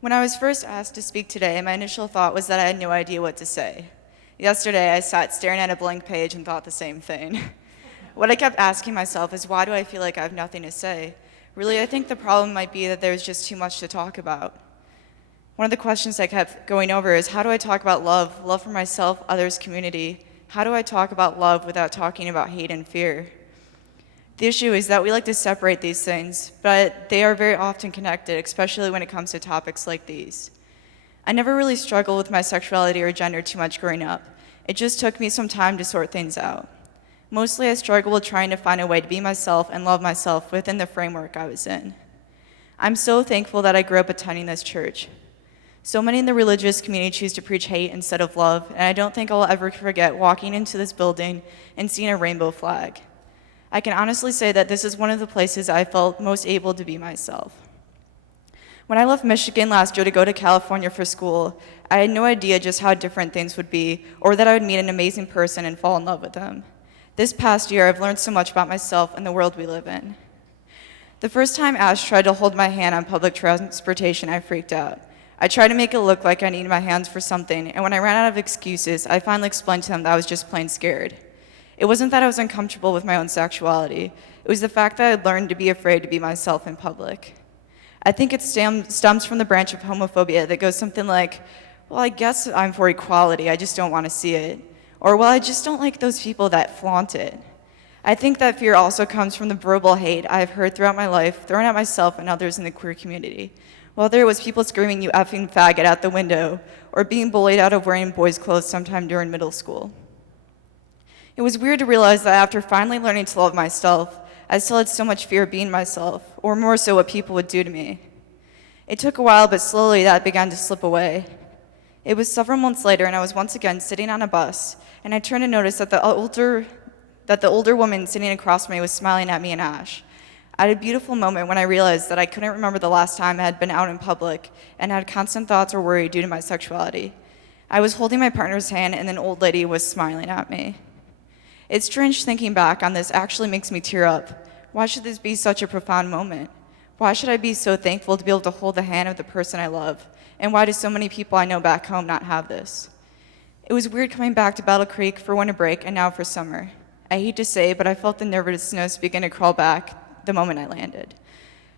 When I was first asked to speak today, my initial thought was that I had no idea what to say. Yesterday, I sat staring at a blank page and thought the same thing. What I kept asking myself is, why do I feel like I have nothing to say? Really, I think the problem might be that there's just too much to talk about. One of the questions I kept going over is, how do I talk about love, love for myself, others, community? How do I talk about love without talking about hate and fear? The issue is that we like to separate these things, but they are very often connected, especially when it comes to topics like these. I never really struggled with my sexuality or gender too much growing up. It just took me some time to sort things out. Mostly I struggled with trying to find a way to be myself and love myself within the framework I was in. I'm so thankful that I grew up attending this church. So many in the religious community choose to preach hate instead of love, and I don't think I'll ever forget walking into this building and seeing a rainbow flag. I can honestly say that this is one of the places I felt most able to be myself. When I left Michigan last year to go to California for school, I had no idea just how different things would be, or that I would meet an amazing person and fall in love with them. This past year, I've learned so much about myself and the world we live in. The first time Ash tried to hold my hand on public transportation, I freaked out. I tried to make it look like I needed my hands for something, and when I ran out of excuses, I finally explained to him that I was just plain scared. It wasn't that I was uncomfortable with my own sexuality. It was the fact that I had learned to be afraid to be myself in public. I think it stems from the branch of homophobia that goes something like, well, I guess I'm for equality, I just don't want to see it. Or, well, I just don't like those people that flaunt it. I think that fear also comes from the verbal hate I've heard throughout my life, thrown at myself and others in the queer community. Whether it was people screaming, "You effing faggot," out the window, or being bullied out of wearing boys' clothes sometime during middle school. It was weird to realize that after finally learning to love myself, I still had so much fear of being myself, or more so what people would do to me. It took a while, but slowly that began to slip away. It was several months later, and I was once again sitting on a bus, and I turned to notice that the older woman sitting across from me was smiling at me and Ash. I had a beautiful moment when I realized that I couldn't remember the last time I had been out in public and had constant thoughts or worry due to my sexuality. I was holding my partner's hand, and an old lady was smiling at me. It's strange thinking back on this actually makes me tear up. Why should this be such a profound moment? Why should I be so thankful to be able to hold the hand of the person I love? And why do so many people I know back home not have this? It was weird coming back to Battle Creek for winter break and now for summer. I hate to say, but I felt the nervousness begin to crawl back the moment I landed.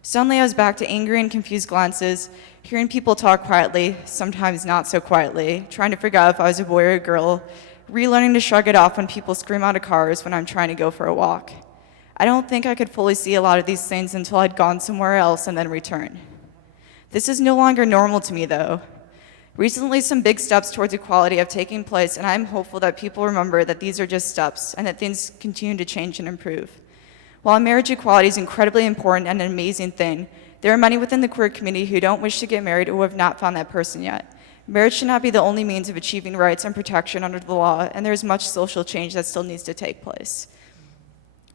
Suddenly I was back to angry and confused glances, hearing people talk quietly, sometimes not so quietly, trying to figure out if I was a boy or a girl, relearning to shrug it off when people scream out of cars when I'm trying to go for a walk. I don't think I could fully see a lot of these things until I'd gone somewhere else and then returned. This is no longer normal to me, though. Recently, some big steps towards equality have taken place, and I'm hopeful that people remember that these are just steps and that things continue to change and improve. While marriage equality is incredibly important and an amazing thing, there are many within the queer community who don't wish to get married or who have not found that person yet. Marriage should not be the only means of achieving rights and protection under the law, and there is much social change that still needs to take place.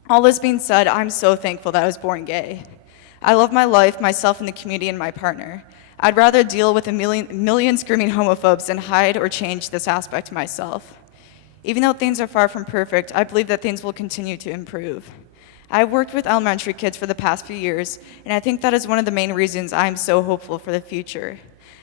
All this being said, I'm so thankful that I was born gay. I love my life, myself, and the community, and my partner. I'd rather deal with a million screaming homophobes than hide or change this aspect of myself. Even though things are far from perfect, I believe that things will continue to improve. I've worked with elementary kids for the past few years, and I think that is one of the main reasons I'm so hopeful for the future.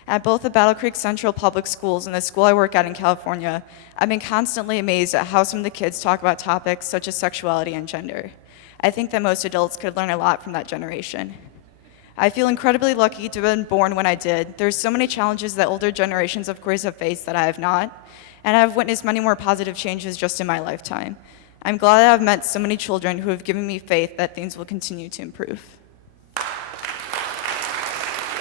At both the Battle Creek Central Public Schools and the school I work at in California, I've been constantly amazed at how some of the kids talk about topics such as sexuality and gender. I think that most adults could learn a lot from that generation. I feel incredibly lucky to have been born when I did. There's so many challenges that older generations of queers have faced that I have not, and I've witnessed many more positive changes just in my lifetime. I'm glad that I've met so many children who have given me faith that things will continue to improve.